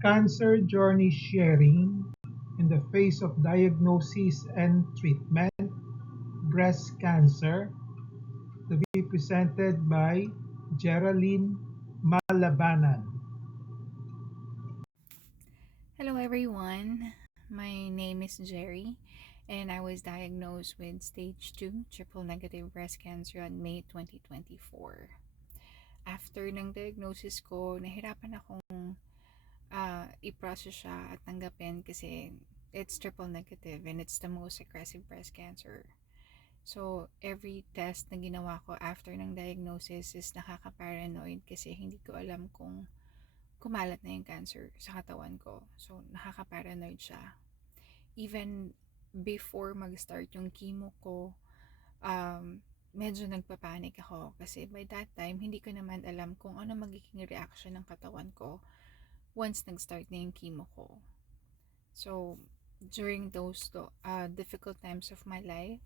Cancer journey sharing in the face of diagnosis and treatment, breast cancer, to be presented by Geraldine Malabanan. Hello, everyone. My name is Jerry, and I was diagnosed with stage 2 triple negative breast cancer on May 2024. After ng diagnosis ko, nahirapan akong i-process siya at tanggapin kasi it's triple negative and it's the most aggressive breast cancer. So, every test na ginawa ko after ng diagnosis is nakaka-paranoid kasi hindi ko alam kung kumalat na yung cancer sa katawan ko. So, nakaka-paranoid siya. Even before mag-start yung chemo ko, medyo nagpapanik ako kasi by that time, hindi ko naman alam kung ano magiging reaction ng katawan ko once nag-start na yung chemo ko. So, during those difficult times of my life,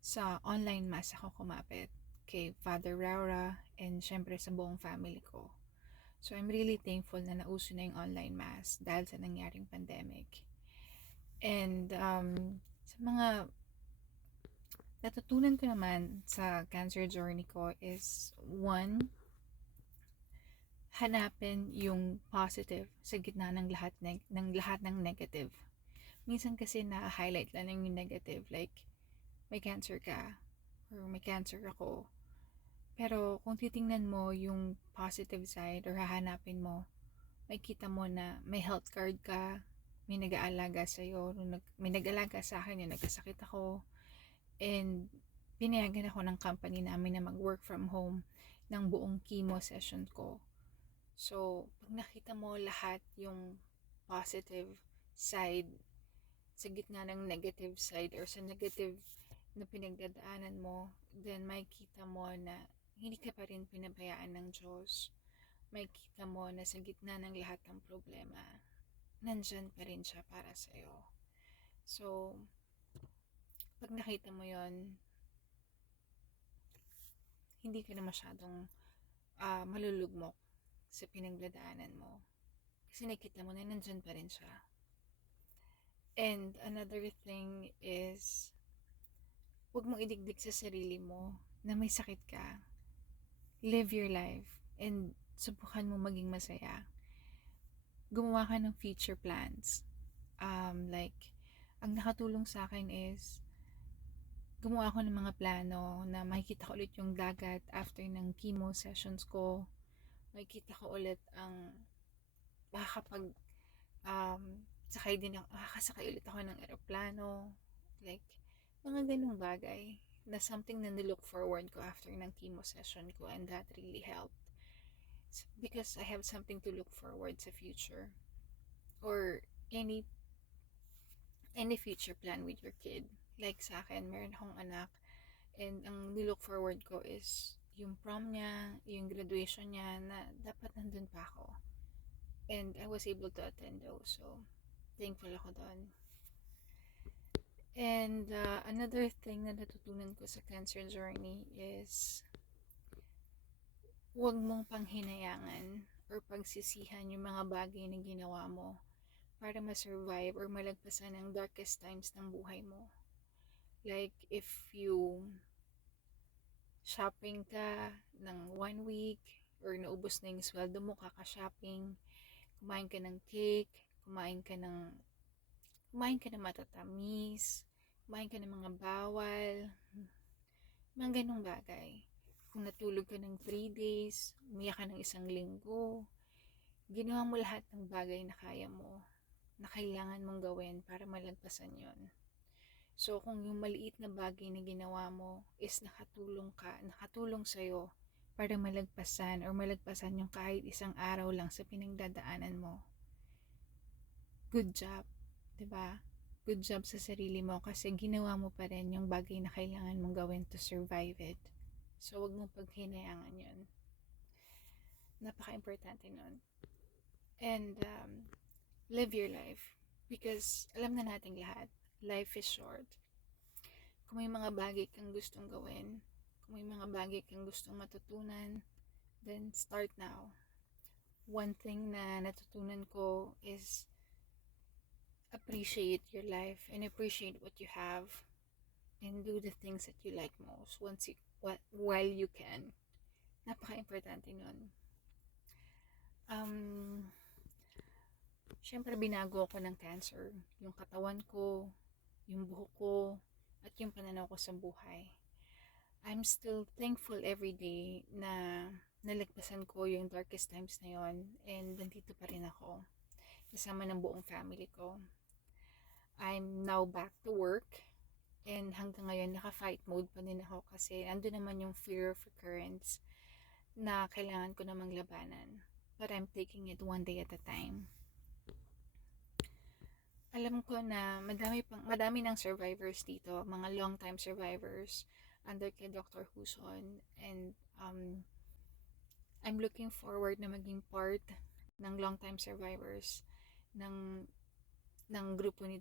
sa online mass ako kumapit kay Father Raura and syempre sa buong family ko. So, I'm really thankful na nauso na yung online mass dahil sa nangyaring pandemic. And sa mga natutunan ko naman sa cancer journey ko is one, hanapin yung positive sa gitna ng lahat ng negative. Minsan kasi na-highlight lang yung negative, like may cancer ka or may cancer ako. Pero kung titingnan mo yung positive side or hahanapin mo, makikita mo na may health card ka, may nag-aalaga sa'yo, may nag-aalaga sa akin yung nagkasakit ako, and pinayagan ako ng company namin na mag-work from home ng buong chemo session ko. So, pag nakita mo lahat yung positive side sa gitna ng negative side or sa negative na pinagdadaanan mo, then makikita mo na hindi ka pa rin pinabayaan ng Diyos. Makikita mo na sa gitna ng lahat ng problema, nandyan pa rin siya para sa'yo. So, pag nakita mo yon, hindi ka na masyadong malulugmok sa pinagdadaanan mo. Kasi nakita mo na nandyan pa rin siya. And another thing is, huwag mong idigdig sa sarili mo na may sakit ka. Live your life and subukan mo maging masaya. Gumawa ka ng future plans. Like, ang nakatulong sa akin is, gumawa ako ng mga plano na makikita ko ulit yung dagat after ng chemo sessions ko. Makikita ko ulit ang makakapag makakasakay ulit ako ng eroplano. Like, mga ganung bagay na something na nilook forward ko after ng chemo session ko, and that really helped. Because I have something to look forward sa future. Or any future plan with your kid. Like sa akin, meron akong anak, and ang nilook forward ko is yung prom niya, yung graduation niya, na dapat nandun pa ako. And I was able to attend those. So, thankful ako doon. And another thing na natutunan ko sa cancer journey is huwag mong panghinayangan or pagsisihan yung mga bagay na ginawa mo para ma-survive or malagpasan ang darkest times ng buhay mo. Like, if you shopping ka ng 1 week or naubos na yung sweldo mo kaka-shopping, kumain ka ng cake, kumain ka ng matatamis, kumain ka ng mga bawal, mga ganong bagay. Kung natulog ka ng 3 days, umiyak ka ng 1 linggo, ginawa mo lahat ng bagay na kaya mo, na kailangan mong gawin para malagpasan yon. So, kung yung maliit na bagay na ginawa mo is nakatulong sa'yo para malagpasan yung kahit isang araw lang sa pinagdadaanan mo, good job, 'di ba? Good job sa sarili mo kasi ginawa mo pa rin yung bagay na kailangan mong gawin to survive it. So, wag mong paghinayangan yun. Napaka-importante nun. And live your life. Because alam na nating lahat, life is short. Kung may mga bagay kang gustong gawin, kung may mga bagay kang gustong matutunan, then start now. One thing na natutunan ko is appreciate your life and appreciate what you have and do the things that you like most while you can. Napaka-importante nun. Syempre binago ako ng cancer. Yung katawan ko, yung buhok ko, at yung pananaw ko sa buhay. I'm still thankful every day na nalagpasan ko yung darkest times na yon and nandito pa rin ako kasama ng buong family ko. I'm now back to work and hanggang ngayon naka-fight mode pa din ako kasi ando naman yung fear of recurrence na kailangan ko namang labanan. But I'm taking it one day at a time. Alam ko na madami ng survivors dito, mga long time survivors under kay Dr. Huson, and I'm looking forward na maging part ng long time survivors ng grupo ni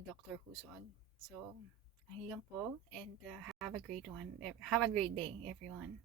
Dr. Huson. So, ayun lang po, and have a great day everyone.